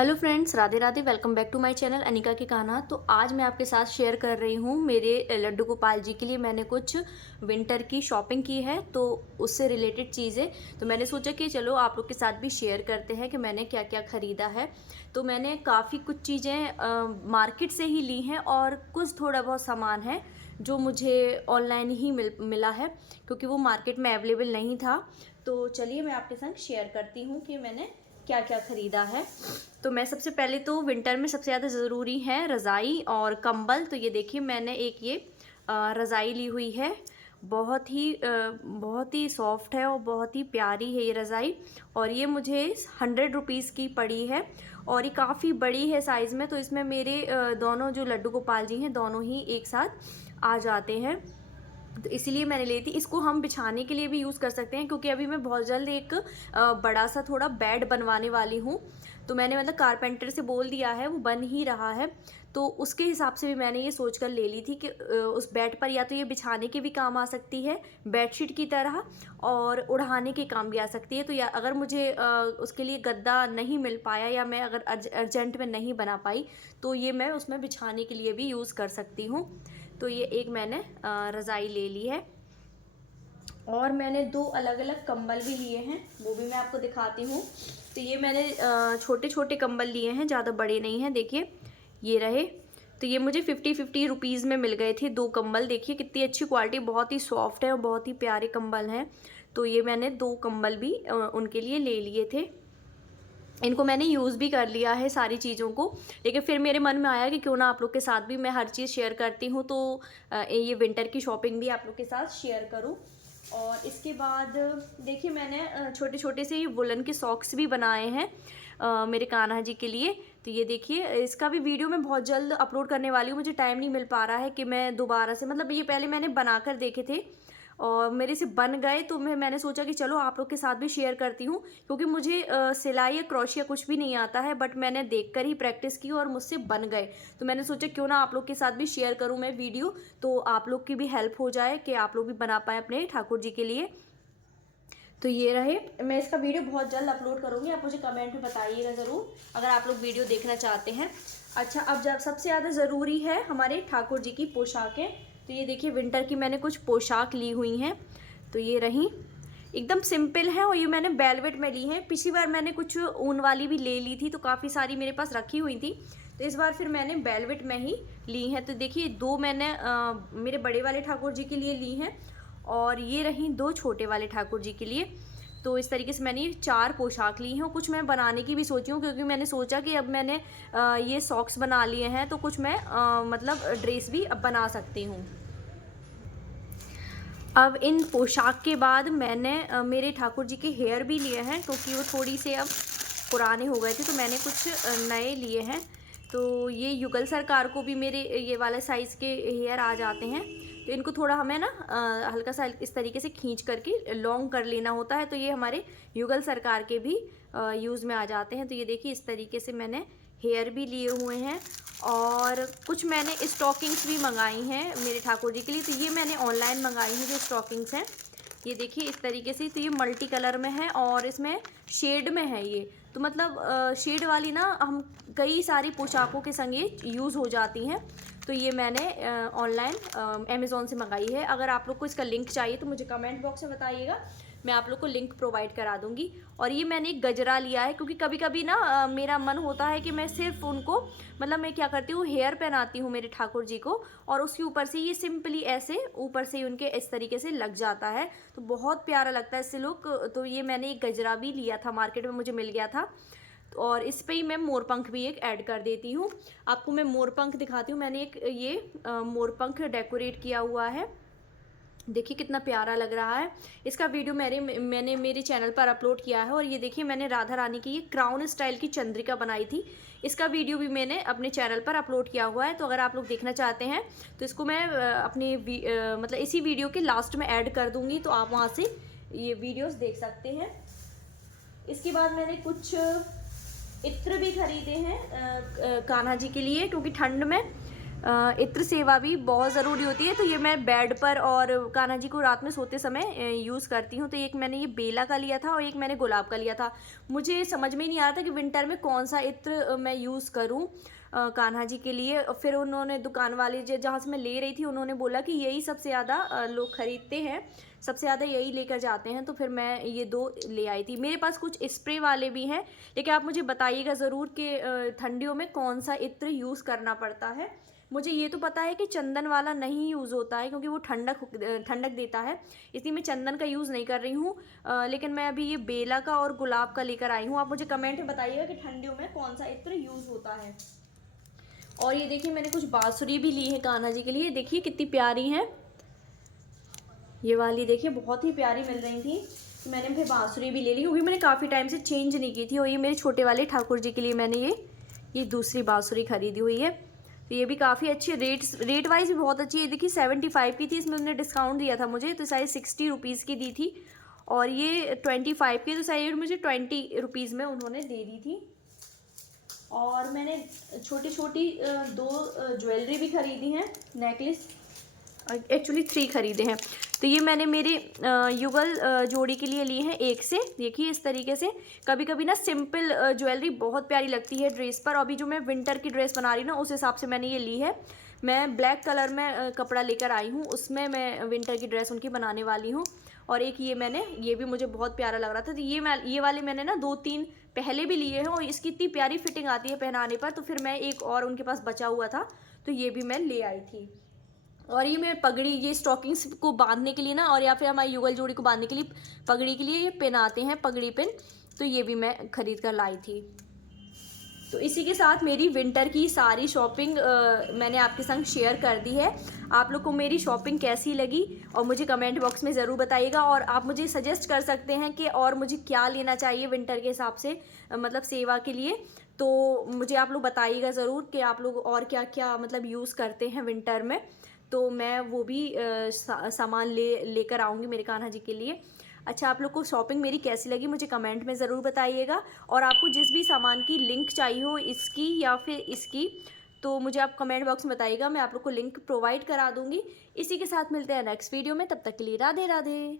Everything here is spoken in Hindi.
Hello friends, Radhe Radhe. Welcome back to my channel Anika की कान्हा। तो आज मैं आपके साथ शेयर कर रही हूँ मेरे लड्डू गोपाल जी के लिए मैंने कुछ विंटर की शॉपिंग की है, तो उससे रिलेटेड चीज़ें तो मैंने सोचा कि चलो आप लोग के साथ भी शेयर करते हैं कि मैंने क्या क्या ख़रीदा है। तो मैंने काफ़ी कुछ चीज़ें मार्केट से ही ली हैं और कुछ थोड़ा बहुत सामान है जो मुझे ऑनलाइन ही मिला है, क्योंकि वो मार्केट में अवेलेबल नहीं था। तो चलिए मैं आपके संग शेयर करती हूँ कि मैंने क्या क्या ख़रीदा है। तो मैं सबसे पहले तो विंटर में सबसे ज़्यादा ज़रूरी है रज़ाई और कंबल। तो ये देखिए मैंने एक ये रज़ाई ली हुई है। बहुत ही सॉफ्ट है और बहुत ही प्यारी है ये रज़ाई, और ये मुझे 100 रुपीज़ की पड़ी है और ये काफ़ी बड़ी है साइज़ में। तो इसमें मेरे दोनों जो लड्डू गोपाल जी हैं दोनों ही एक साथ आ जाते हैं, तो इसीलिए मैंने ली थी। इसको हम बिछाने के लिए भी यूज़ कर सकते हैं, क्योंकि अभी मैं बहुत जल्द एक बड़ा सा थोड़ा बेड बनवाने वाली हूँ। तो मैंने मतलब कारपेंटर से बोल दिया है, वो बन ही रहा है। तो उसके हिसाब से भी मैंने ये सोच कर ले ली थी कि उस बेड पर या तो ये बिछाने के भी काम आ सकती है बेडशीट की तरह, और उड़ाने के काम भी आ सकती है। तो या अगर मुझे उसके लिए गद्दा नहीं मिल पाया या मैं अगर अर्जेंट में नहीं बना पाई, तो ये मैं उसमें बिछाने के लिए भी यूज़ कर सकती हूँ। तो ये एक मैंने रज़ाई ले ली है, और मैंने दो अलग अलग कंबल भी लिए हैं, वो भी मैं आपको दिखाती हूँ। तो ये मैंने छोटे छोटे कंबल लिए हैं, ज़्यादा बड़े नहीं हैं। देखिए ये रहे। तो ये मुझे 50-50 रुपीज़ में मिल गए थे दो कंबल। देखिए कितनी अच्छी क्वालिटी, बहुत ही सॉफ्ट है और बहुत ही प्यारे कंबल हैं। तो ये मैंने दो कंबल भी उनके लिए ले लिए थे। इनको मैंने यूज़ भी कर लिया है सारी चीज़ों को, लेकिन फिर मेरे मन में आया कि क्यों ना आप लोग के साथ भी मैं हर चीज़ शेयर करती हूँ, तो ये विंटर की शॉपिंग भी आप लोग के साथ शेयर करूँ। और इसके बाद देखिए मैंने छोटे छोटे से ये वुलन के सॉक्स भी बनाए हैं मेरे कान्हा जी के लिए। तो ये देखिए, इसका भी वीडियो मैं बहुत जल्द अपलोड करने वाली हूँ। मुझे टाइम नहीं मिल पा रहा है कि मैं दोबारा से, मतलब ये पहले मैंने बनाकर देखे थे और मेरे से बन गए, तो मैंने सोचा कि चलो आप लोग के साथ भी शेयर करती हूँ, क्योंकि मुझे सिलाई या क्रोशिया कुछ भी नहीं आता है, बट मैंने देखकर ही प्रैक्टिस की और मुझसे बन गए। तो मैंने सोचा क्यों ना आप लोग के साथ भी शेयर करूँ मैं वीडियो, तो आप लोग की भी हेल्प हो जाए कि आप लोग भी बना पाएँ अपने ठाकुर जी के लिए। तो ये रहे, मैं इसका वीडियो बहुत जल्द अपलोड करूँगी, आप मुझे कमेंट में बताइएगा ज़रूर अगर आप लोग वीडियो देखना चाहते हैं। अच्छा, अब जब सबसे ज़्यादा ज़रूरी है हमारे ठाकुर जी की पोशाकें। तो ये देखिए विंटर की मैंने कुछ पोशाक ली हुई हैं। तो ये रही, एकदम सिंपल है और ये मैंने वेलवेट में ली हैं। पिछली बार मैंने कुछ ऊन वाली भी ले ली थी, तो काफ़ी सारी मेरे पास रखी हुई थी, तो इस बार फिर मैंने वेलवेट में ही ली हैं। तो देखिए दो मैंने मेरे बड़े वाले ठाकुर जी के लिए ली हैं, और ये रही दो छोटे वाले ठाकुर जी के लिए। तो इस तरीके से मैंने ये 4 पोशाक ली हैं, और कुछ मैं बनाने की भी सोची हूँ, क्योंकि मैंने सोचा कि अब मैंने ये सॉक्स बना लिए हैं, तो कुछ मैं मतलब ड्रेस भी अब बना सकती हूँ। अब इन पोशाक के बाद मैंने मेरे ठाकुर जी के हेयर भी लिए हैं, क्योंकि वो थोड़ी से अब पुराने हो गए थे, तो मैंने कुछ नए लिए हैं। तो ये युगल सरकार को भी मेरे ये वाला साइज़ के हेयर आ जाते हैं, तो इनको थोड़ा हमें ना हल्का सा इस तरीके से खींच करके लॉन्ग कर लेना होता है, तो ये हमारे युगल सरकार के भी यूज़ में आ जाते हैं। तो ये देखिए इस तरीके से मैंने हेयर भी लिए हुए हैं, और कुछ मैंने स्टॉकिंग्स भी मंगाई हैं मेरे ठाकुर जी के लिए। तो ये मैंने ऑनलाइन मंगाई हैं जो स्टॉकिंग्स हैं। ये देखिए इस तरीके से, तो ये मल्टी कलर में है और इसमें शेड में है ये। तो मतलब शेड वाली ना हम कई सारी पोशाकों के संग ये यूज़ हो जाती हैं। तो ये मैंने ऑनलाइन अमेज़ॉन से मंगाई है। अगर आप लोग को इसका लिंक चाहिए तो मुझे कमेंट बॉक्स में बताइएगा, मैं आप लोग को लिंक प्रोवाइड करा दूँगी। और ये मैंने एक गजरा लिया है, क्योंकि कभी कभी ना मेरा मन होता है कि मैं सिर्फ उनको, मतलब मैं क्या करती हूँ, हेयर पहनाती हूँ मेरे ठाकुर जी को, और उसके ऊपर से ये सिंपली ऐसे ऊपर से उनके इस तरीके से लग जाता है, तो बहुत प्यारा लगता है इससे लुक। तो ये मैंने एक गजरा भी लिया था, मार्केट में मुझे मिल गया था, और इस पे ही मैं मोरपंख भी एक ऐड कर देती हूँ। आपको मैं मोरपंख दिखाती हूँ। मैंने एक ये मोरपंख डेकोरेट किया हुआ है, देखिए कितना प्यारा लग रहा है। इसका वीडियो मैंने मेरे चैनल पर अपलोड किया है। और ये देखिए मैंने राधा रानी की ये क्राउन स्टाइल की चंद्रिका बनाई थी, इसका वीडियो भी मैंने अपने चैनल पर अपलोड किया हुआ है। तो अगर आप लोग देखना चाहते हैं तो इसको मैं मतलब इसी वीडियो के लास्ट में ऐड कर दूँगी, तो आप वहाँ से ये वीडियोज़ देख सकते हैं। इसके बाद मैंने कुछ इत्र भी खरीदे हैं कान्हा जी के लिए, क्योंकि ठंड में इत्र सेवा भी बहुत ज़रूरी होती है। तो ये मैं बेड पर और कान्हा जी को रात में सोते समय यूज़ करती हूँ। तो एक मैंने ये बेला का लिया था और एक मैंने गुलाब का लिया था। मुझे समझ में नहीं आ रहा था कि विंटर में कौन सा इत्र मैं यूज़ करूँ कान्हा जी के लिए। फिर उन्होंने दुकान वाले जहाँ से मैं ले रही थी उन्होंने बोला कि यही सबसे ज़्यादा लोग ख़रीदते हैं, सबसे ज़्यादा यही लेकर जाते हैं। तो फिर मैं ये 2 ले आई थी। मेरे पास कुछ स्प्रे वाले भी हैं, लेकिन आप मुझे बताइएगा ज़रूर कि ठंडियों में कौन सा इत्र यूज़ करना पड़ता है। मुझे ये तो पता है कि चंदन वाला नहीं यूज़ होता है, क्योंकि वो ठंडक देता है, इसलिए मैं चंदन का यूज़ नहीं कर रही हूँ। लेकिन मैं अभी ये बेला का और गुलाब का लेकर आई हूँ। आप मुझे कमेंट में बताइएगा कि ठंडियों में कौन सा इत्र यूज़ होता है। और ये देखिए मैंने कुछ बाँसुरी भी ली है कान्हा जी के लिए, देखिए कितनी प्यारी हैं। ये वाली देखिए बहुत ही प्यारी मिल रही थी, तो मैंने फिर बाँसुरी भी ले ली, क्योंकि मैंने काफ़ी टाइम से चेंज नहीं की थी। और ये मेरे छोटे वाले ठाकुर जी के लिए मैंने ये दूसरी बाँसुरी खरीदी हुई है। तो ये भी काफ़ी अच्छी है, रेट वाइज भी बहुत अच्छी है। देखिए 75 की थी, इसमें उन्होंने डिस्काउंट दिया था मुझे, तो शायद 60 रुपीज़ की दी थी। और ये 25 की, तो शायद मुझे 20 रुपीज़ में उन्होंने दे दी थी। और मैंने छोटी छोटी 2 ज्वेलरी भी खरीदी हैं, नेकलेस, एक्चुअली 3 खरीदे हैं। तो ये मैंने मेरे युगल जोड़ी के लिए लिए हैं एक से। देखिए इस तरीके से, कभी कभी ना सिंपल ज्वेलरी बहुत प्यारी लगती है ड्रेस पर। अभी जो मैं विंटर की ड्रेस बना रही हूँ ना, उस हिसाब से मैंने ये ली है। मैं ब्लैक कलर में कपड़ा लेकर आई हूँ, उसमें मैं विंटर की ड्रेस उनकी बनाने वाली हूँ। और एक ये भी मुझे बहुत प्यारा लग रहा था। तो ये वाले मैंने ना 2-3 पहले भी लिए हैं, और इसकी इतनी प्यारी फिटिंग आती है पहनाने पर। तो फिर मैं एक और उनके पास बचा हुआ था, तो ये भी मैं ले आई थी। और ये मैं पगड़ी, ये स्टॉकिंग्स को बांधने के लिए ना, और या फिर हमारी युगल जोड़ी को बांधने के लिए पगड़ी के लिए ये पिन आते हैं, पगड़ी पिन, तो ये भी मैं खरीद कर लाई थी। तो इसी के साथ मेरी विंटर की सारी शॉपिंग मैंने आपके संग शेयर कर दी है। आप लोग को मेरी शॉपिंग कैसी लगी और मुझे कमेंट बॉक्स में ज़रूर बताइएगा। और आप मुझे सजेस्ट कर सकते हैं कि और मुझे क्या लेना चाहिए विंटर के हिसाब से, मतलब सेवा के लिए। तो मुझे आप लोग बताइएगा ज़रूर कि आप लोग और क्या क्या मतलब यूज़ करते हैं विंटर में। तो मैं वो भी सामान लेकर आऊँगी मेरे कान्हा जी के लिए। अच्छा, आप लोग को शॉपिंग मेरी कैसी लगी मुझे कमेंट में ज़रूर बताइएगा। और आपको जिस भी सामान की लिंक चाहिए हो, इसकी या फिर इसकी, तो मुझे आप कमेंट बॉक्स में बताइएगा, मैं आप लोग को लिंक प्रोवाइड करा दूँगी। इसी के साथ मिलते हैं नेक्स्ट वीडियो में, तब तक के लिए राधे राधे।